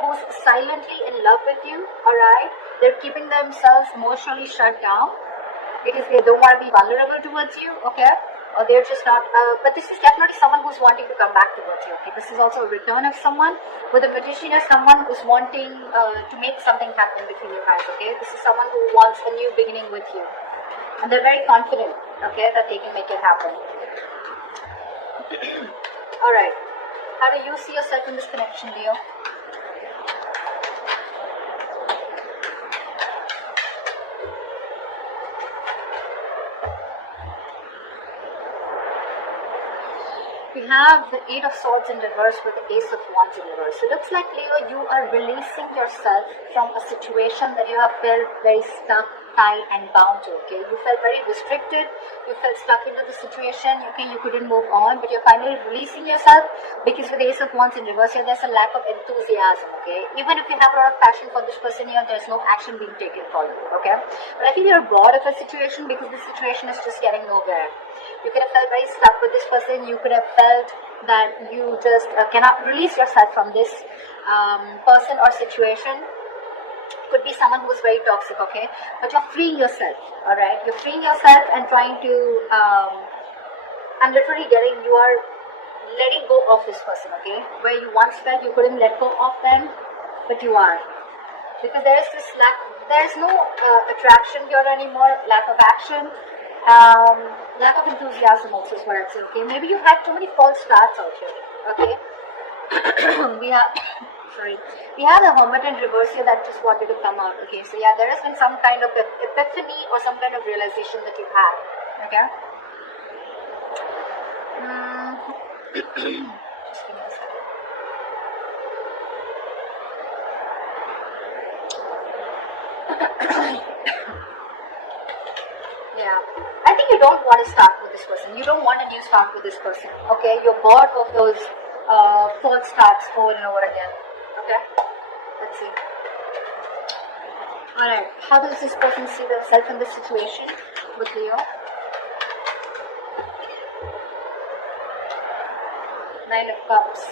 who's silently in love with you, alright? They're keeping themselves emotionally shut down because they don't want to be vulnerable towards you, okay? Or they're just not, but this is definitely someone who's wanting to come back towards you, okay? This is also a return of someone. With a magician is someone who's wanting to make something happen between you guys, okay? This is someone who wants a new beginning with you. And they're very confident, okay, that they can make it happen. Alright, how do you see yourself in this connection, Leo? We have the Eight of Swords in reverse with the Ace of Wands in reverse. So it looks like, Leo, you are releasing yourself from a situation that you have felt very stuck, tied and bound to, okay? You felt very restricted, you felt stuck into the situation, okay, you couldn't move on, but you're finally releasing yourself because with the Ace of Wands in reverse here, there's a lack of enthusiasm, okay? Even if you have a lot of passion for this person here, there's no action being taken for you, okay? But I think you're bored of a situation because the situation is just getting nowhere. You could have felt very stuck with this person. You could have felt that you just cannot release yourself from this person or situation. Could be someone who's very toxic, okay? But you're freeing yourself, alright? You're freeing yourself and trying to, and literally you are letting go of this person, okay? Where you once felt you couldn't let go of them, but you are. Because there is this there's no attraction here anymore, lack of action. Lack of enthusiasm also is what I'd say, okay? Maybe you had too many false starts out here, okay? we have the Hermit in reverse here that just wanted to come out, okay? So yeah, there has been some kind of epiphany or some kind of realization that you had, okay? Just give me a second. Yeah, I think you don't want to start with this person. You don't want a new start with this person. Okay, you're bored of those false starts over and over again. Okay, let's see. Alright, how does this person see themselves in this situation with Leo? Nine of Cups.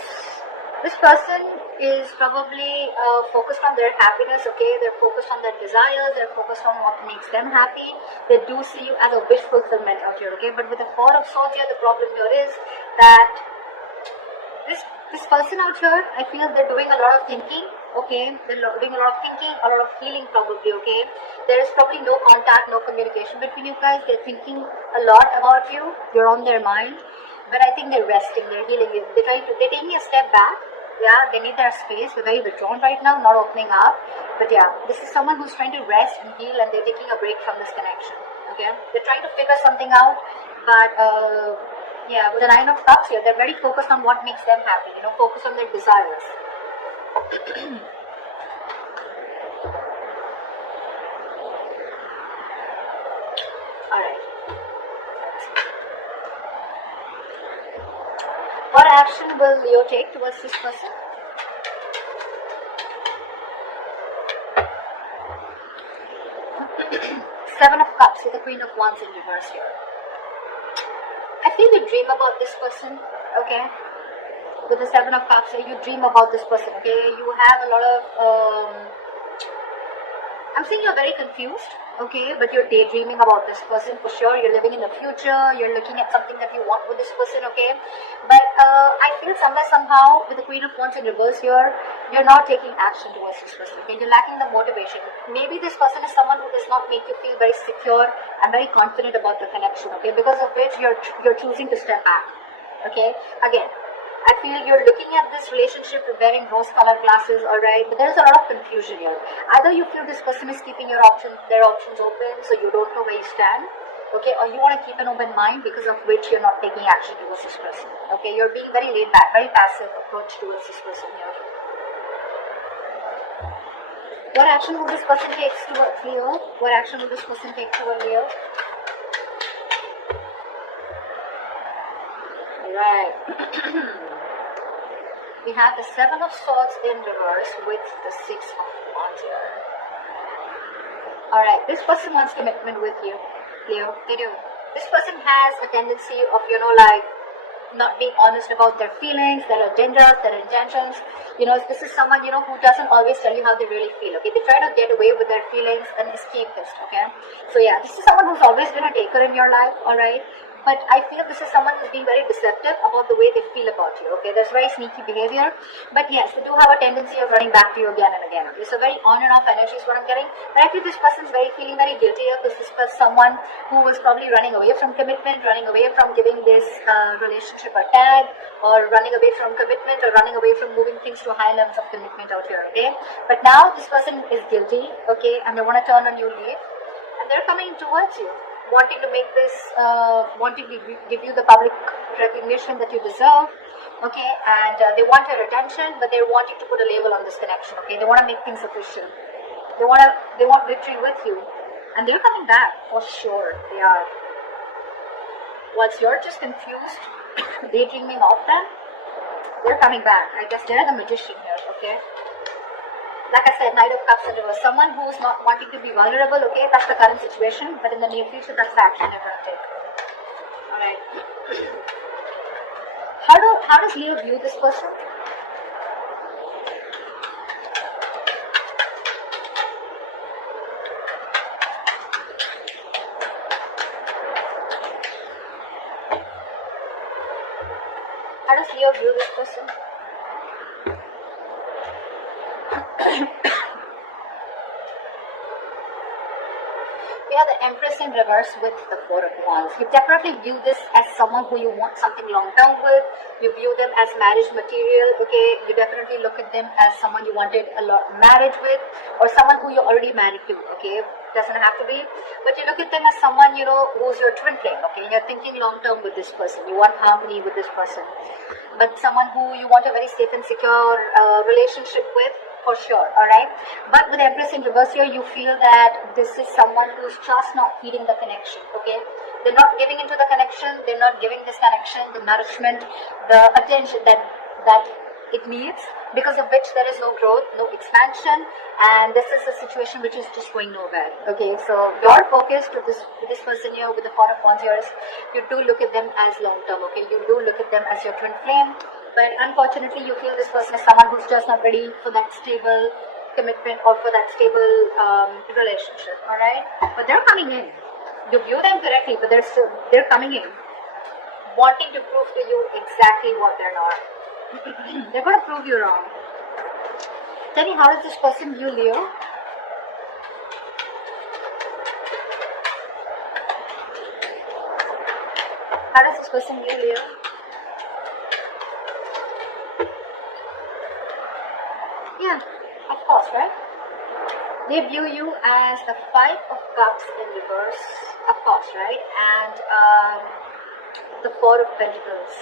This person is probably focused on their happiness, okay? They're focused on their desires, they're focused on what makes them happy. They do see you as a wish fulfillment out here, okay? But with the Four of Swords here, the problem here is that this person out here, I feel they're doing a lot of thinking, okay? They're doing a lot of thinking, a lot of healing probably, okay? There is probably no contact, no communication between you guys. They're thinking a lot about you. You're on their mind. But I think they're resting, they're healing. They're taking a step back. Yeah, they need their space. They're very withdrawn right now, not opening up. But yeah, this is someone who's trying to rest and heal, and they're taking a break from this connection. Okay, they're trying to figure something out. But yeah, with the Nine of Cups here, they're very focused on what makes them happy. You know, focus on their desires. All right. What action will Leo take towards this person? Seven of Cups with the Queen of Wands in reverse here. I feel you dream about this person, okay? With the Seven of Cups here, you dream about this person, okay? You have a lot of, I'm saying you're very confused, okay? But you're daydreaming about this person for sure. You're living in the future. You're looking at something that you want with this person, okay? But I feel somehow, with the Queen of Wands in reverse here, you're not taking action towards this person, okay? You're lacking the motivation. Maybe this person is someone who does not make you feel very secure and very confident about the connection, okay? Because of which you're choosing to step back, okay? Again, I feel you're looking at this relationship wearing rose-colored glasses, alright? But there's a lot of confusion here. Either you feel this person is keeping their options open, so you don't know where you stand, okay? Or you want to keep an open mind, because of which you're not taking action towards this person, okay? You're being very laid back, very passive approach towards this person here. What action will this person take towards Leo? What action will this person take towards Leo? Right. We have the Seven of Swords in reverse with the Six of Wands here. Alright, this person wants commitment with you, Leo. They do. This person has a tendency of, not being honest about their feelings, their agendas, their intentions. This is someone, who doesn't always tell you how they really feel, okay? They try to get away with their feelings and escapist, okay? So yeah, this is someone who's always been a taker in your life, alright? But I feel this is someone who's being very deceptive about the way they feel about you, okay? There's very sneaky behavior, but yes, they do have a tendency of running back to you again and again, okay? So very on and off energy is what I'm getting. But I feel this person's feeling very guilty because this was someone who was probably running away from commitment, running away from giving this relationship a tag, or running away from commitment, or running away from moving things to high levels of commitment out here, okay? But now this person is guilty, okay? And they want to turn on you, leave, and they're coming towards you, wanting to make this, wanting to give you the public recognition that you deserve, okay? And they want your attention, but they want you to put a label on this connection, okay? They want to make things official. They want victory with you, and they're coming back for sure. They are. Once you're just confused, daydreaming of them, they're coming back. I guess they're the magician here, okay? Like I said, Knight of Cups and Reverse. Someone who's not wanting to be vulnerable, okay? That's the current situation. But in the near future, that's the action they're going to take. Alright. How does Leo view this person? How does Leo view this person? We have the Empress in reverse with the Four of Wands. You definitely view this as someone who you want something long term with. You view them as marriage material, okay? You definitely look at them as someone you wanted a lot marriage with, or someone who you're already married to, okay? Doesn't have to be, but you look at them as someone, who's your twin flame, okay? You're thinking long term with this person. You want harmony with this person, but someone who you want a very safe and secure relationship with, for sure, alright? But with Empress in reverse here, you feel that this is someone who's just not feeding the connection, okay? They're not giving into the connection, they're not giving this connection the nourishment, the attention that it needs, because of which there is no growth, no expansion, and this is a situation which is just going nowhere, okay? So your focus to this person here with the Four of Wands here is, you do look at them as long term, okay? You do look at them as your twin flame, but unfortunately you feel this person is someone who's just not ready for that stable commitment or for that stable relationship, alright? But they're coming in. You view them correctly, but they're coming in, wanting to prove to you exactly what they're not. They're going to prove you wrong. Tell me, how does this person view Leo? How does this person view Leo? Yeah, of course, right? They view you as the Five of Cups in reverse, of course, right? And the Four of Pentacles.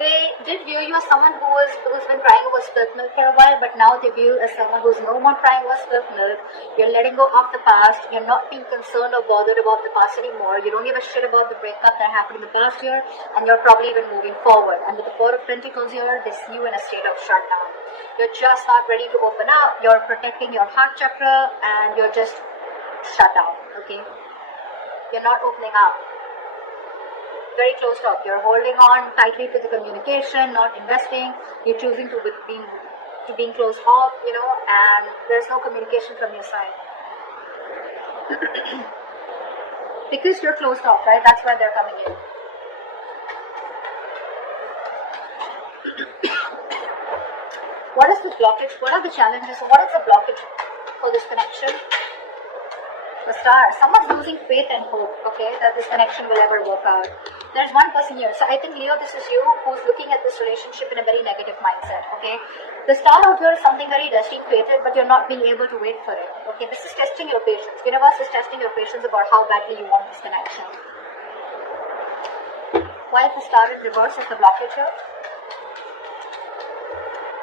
They did view you as someone who's been crying over spilt milk for a while, but now they view you as someone who's no more crying over spilt milk. You're letting go of the past. You're not being concerned or bothered about the past anymore. You don't give a shit about the breakup that happened in the past year, and you're probably even moving forward. And with the Four of Pentacles here, they see you in a state of shutdown. You're just not ready to open up. You're protecting your heart chakra, and you're just shut down, okay? You're not opening up. Very closed off. You're holding on tightly to the communication, not investing. You're choosing to being closed off, and there's no communication from your side. Because you're closed off, right? That's why they're coming in. What is the blockage? What are the challenges? What is the blockage for this connection? The Star. Someone's losing faith and hope, okay, that this connection will ever work out. There's one person here. So I think, Leo, this is you who's looking at this relationship in a very negative mindset, okay? The Star out here is something very destined, fated, but you're not being able to wait for it, okay? This is testing your patience. Universe is testing your patience about how badly you want this connection. Why is the Star in reverse as the blockage here?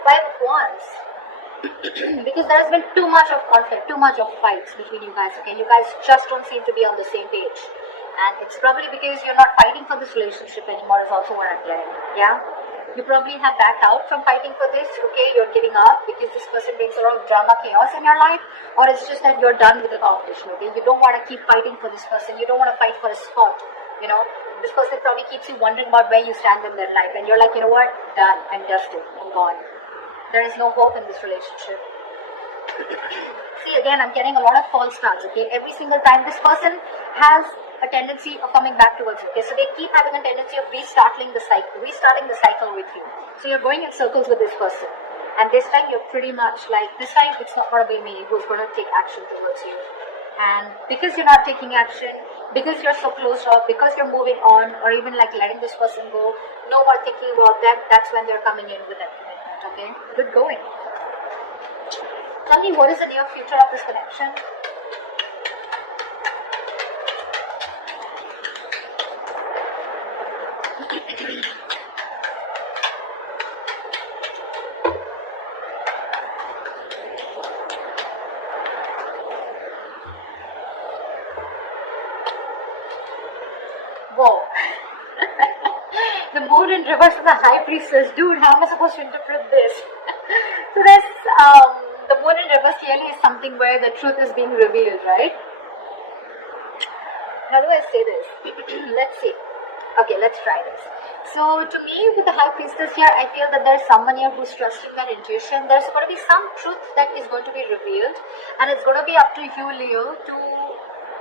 Five of Wands. Because there has been too much of conflict, too much of fights between you guys, okay? You guys just don't seem to be on the same page. And it's probably because you're not fighting for this relationship anymore is also what I'm getting, yeah? You probably have backed out from fighting for this, okay? You're giving up because this person brings a lot of drama, chaos in your life, or it's just that you're done with the competition, okay? You don't want to keep fighting for this person. You don't want to fight for a spot, this person probably keeps you wondering about where you stand in their life, and you're like, you know what, done, I'm dusted, I'm gone. There is no hope in this relationship. See, again, I'm getting a lot of false starts, okay? Every single time this person has a tendency of coming back towards you, okay? So they keep having a tendency of restarting the cycle with you. So you're going in circles with this person. And this time you're pretty much like, this time it's not going to be me who's going to take action towards you. And because you're not taking action, because you're so closed off, because you're moving on, or even like letting this person go, no more thinking about that, that's when they're coming in with that commitment, okay? Good going. Tell me, what is the near future of this connection? Whoa. The moon in reverse of the high priestess. Dude, how am I supposed to interpret this? So this, the moon in reverse clearly is something where the truth is being revealed, right? How do I say this? Let's see. Okay, let's try this. So to me, with the high priestess here, I feel that there's someone here who's trusting their intuition. There's going to be some truth that is going to be revealed, and it's going to be up to you, Leo, to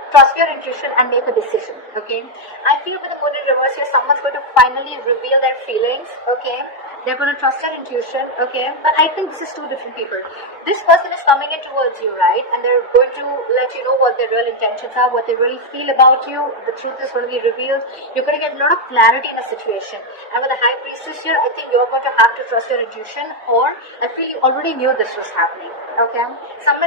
trust your intuition and make a decision, okay? I feel with the moon in reverse here, someone's going to finally reveal their feelings, okay? They're going to trust their intuition, okay? But I think this is two different people. This person is coming in towards you, right? And they're going to let you know what their real intentions are, what they really feel about you. The truth is going to be revealed. You're going to get a lot of clarity in a situation. And with the high priestess here, I think you're going to have to trust your intuition, or I feel you already knew this was happening, okay?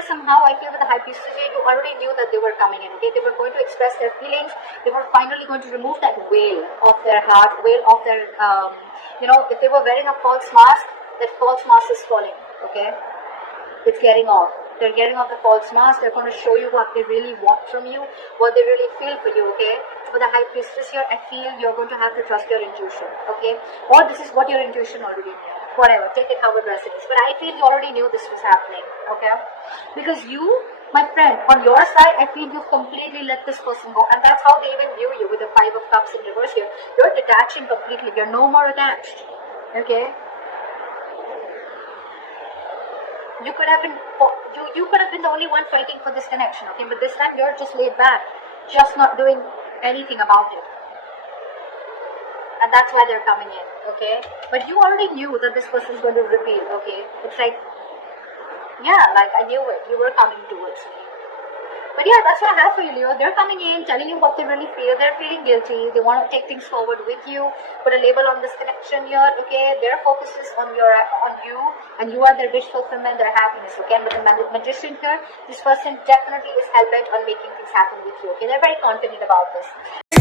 Somehow, I feel with the high priestess here, you already knew that they were coming in, okay? They were going to express their feelings. They were finally going to remove that veil of their heart, veil of their, if they were wearing a false mask, that false mask is falling, okay? It's getting off. They're getting off the false mask. They're going to show you what they really want from you, what they really feel for you, okay? For the high priestess here, I feel you're going to have to trust your intuition, okay? Or this is what your intuition already knew. Whatever, take it however it is. But I feel you already knew this was happening, okay? Because you, my friend, on your side, I feel you completely let this person go. And that's how they even view you with the Five of Cups in reverse here. You're detaching completely. You're no more attached, okay? You could have been the only one fighting for this connection, okay? But this time you're just laid back, just not doing anything about it. And that's why they're coming in, okay? But you already knew that this person is going to reveal, okay? It's like, yeah, like I knew it. You were coming towards me. But yeah, that's what I have for you, Leo. They're coming in, telling you what they really feel. They're feeling guilty. They want to take things forward with you. Put a label on this connection here, okay? Their focus is on you, and you are their wish fulfillment, their happiness, okay? And with the magician here, this person definitely is hell-bent on making things happen with you, okay? They're very confident about this.